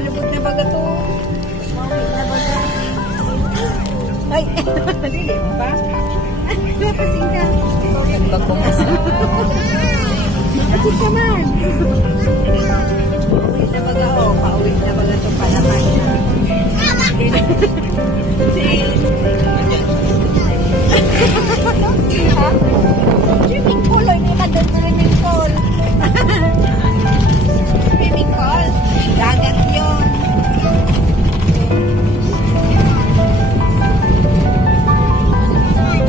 Malubog na baga to. Mawit na baga. Ay, dili mo ba? Napasing ka. Nagbagong isa. Nakasing ka man. Mawit na baga o. Pauwi na baga to palaman. Swimming pool. O, hindi ka doon swimming pool. Swimming pool. Dagat yun.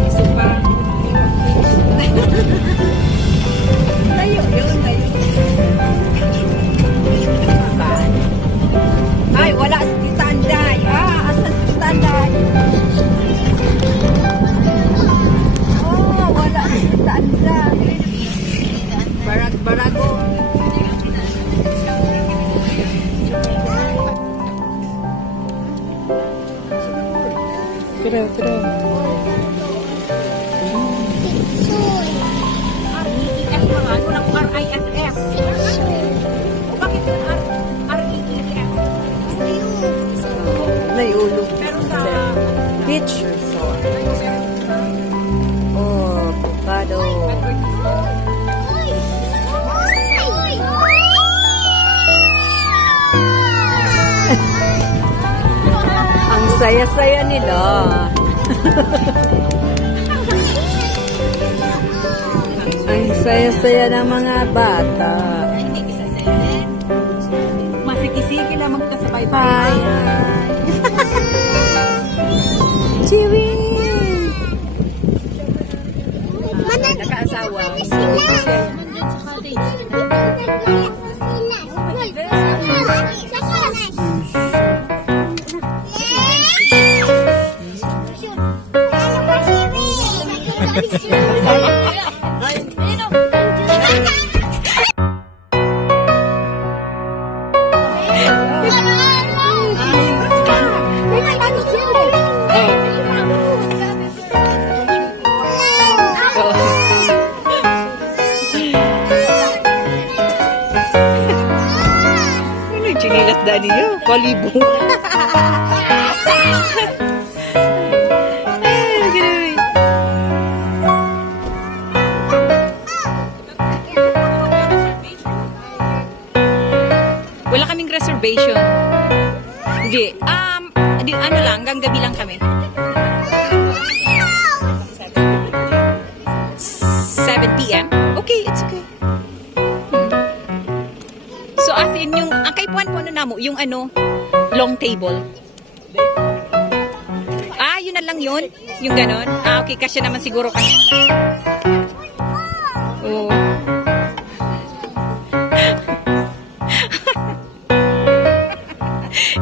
Iso pa. Layo yun. Layo. Ay, wala si Tanday. Asan si Tanday? Oh, wala si Tanday. Barag-barago. Pero. REEF mga ano ng RISF. O bakit yun REEF? Naiulog. Pero sa Beach resort. Oh, avocado. Ang saya-saya nila. Ang saya-saya ng mga bata. hindi isa sa masikisiki lamang ka sa Hi. bye-bye. Chiwi. Nakaasawa. Chinilas dani niyo, kalibo. Wala kaming reservation. Hindi. Ano lang, hanggang gabi lang kami. 7 p.m. Okay, it's okay. So as in yung ang kay Puan po na mo, yung long table. Yun na lang yun. Yung ganon. Okay, kasya naman siguro kami. Oh.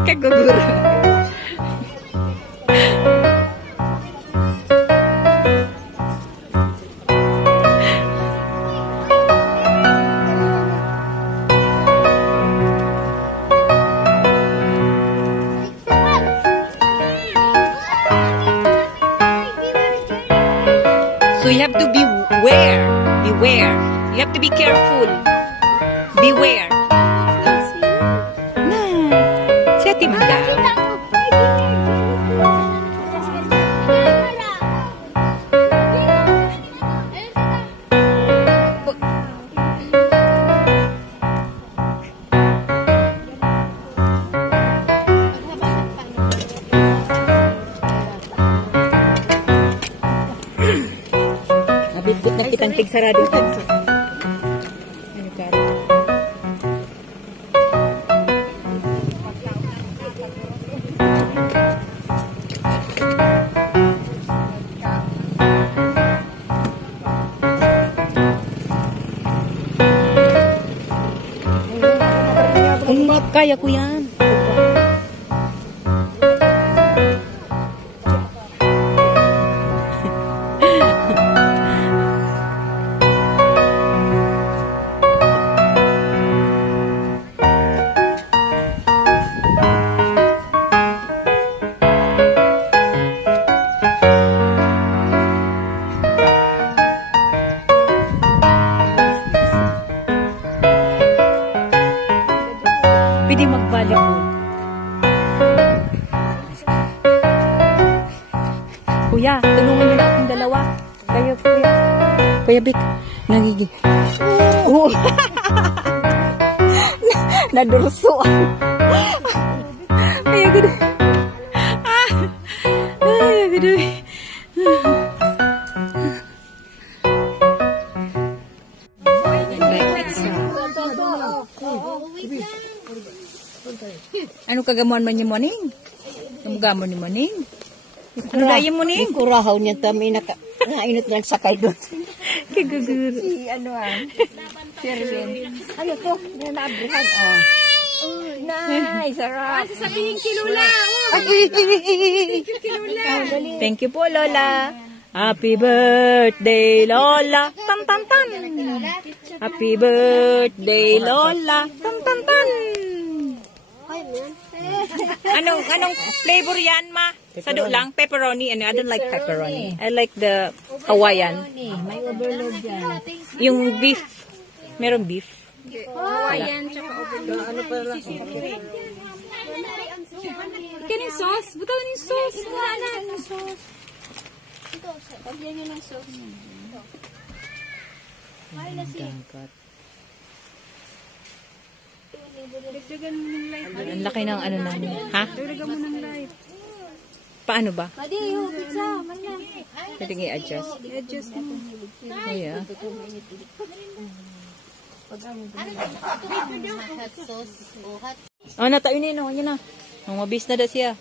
Kaguguro. So you have to beware. You have to be careful. Beware. Siya timanda. Nabitbit na kitang tigsarado. Kaya ko yan. Pwede mag-volleyball. Kuya, tulungan niyo na akong dalawa. Kayo, kuya. Kuya Vic, nagigi. Oo. Nadurso. Ay, gano'n. Ay, gano'n. Ano kagamuan man niyo morning? Kamugamon ni morning? Ano daya mo ning? Kurahaw niya tami nakainit lang sakay doon. Kagaguro. Si ano Sherwin. Ano to? Naabrihan Nice, sarap. Sasabihin kay Lola. Thank you po, Lola. Happy birthday, Lola. Tan tan tan. Happy birthday, Lola. Tan tan tan. Anong flavor yan, ma? Sado lang, pepperoni. I don't like pepperoni. I like the Hawaiian. May overload yan. Yung beef. Meron beef. Hawaiian, tsaka overload. Ano pa lang? Kaning sauce? Butawan yung sauce. Wala na. Sauce. Pagyan nyo ng sauce. Dagat. Dagdagan mo ng light. Ang laki ng ano namin. Ha? Dagdagan mo ng light. Paano ba? Pwede yung pizza. Mala. Pwede i-adjust. I-adjust mo. Oh, yeah. Oh, natayo na yun. Yun na. Mabis na da siya.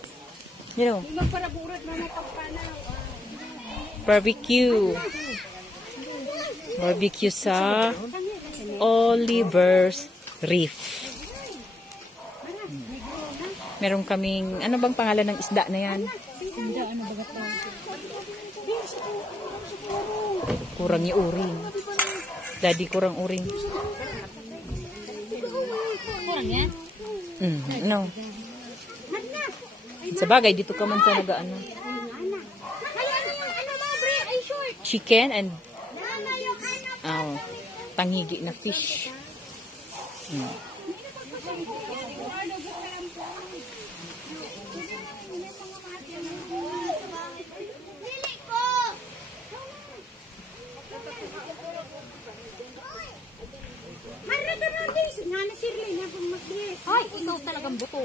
You know. Magparaburat na napagpanaw. Barbecue. Barbecue sa Oliver's Reef. Meron kaming, ano bang pangalan ng isda na yan? Kurang yung uring. Daddy, kurang uring. Kurang yan? No. Sa bagay, dito ka man sa nag-ano. Chicken and tangigi na fish. Ay, ikaw talagang buto.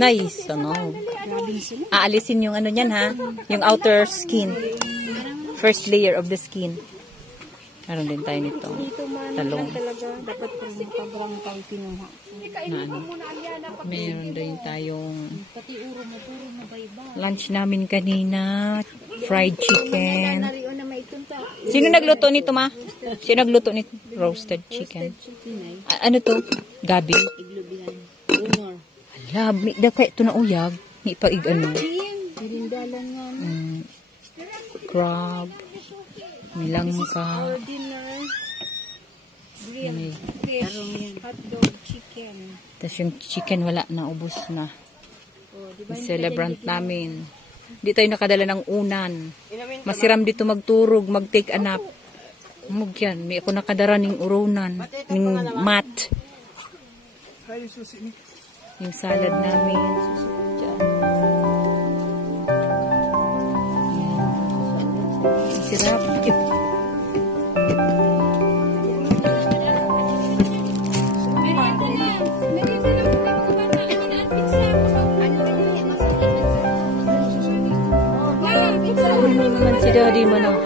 Nice, ano? Aalisin yung ano niyan, ha? Yung outer skin. First layer of the skin. Meron din tayo nito. Talong. Dapat kung makabrang tayo pinuha. Na ano. Meron din tayong lunch namin kanina. Fried chicken. Sino nagluto nito, ma? Sino nagluto nito? Roasted chicken. Ano to? Gabi? Ala, da kaya ito na uyag. Ni pa ano. Crab. Milangka. Hotdog, chicken. Tapos yung chicken wala na, ubos na. Celebrant namin. Di tayo nakadala ng unan. Masiram dito magturog, mag-take a nap. Yan, may ako nakadara ng urunan, ng mat. Yung salad namin. Sirap. Ano naman si daddy man ang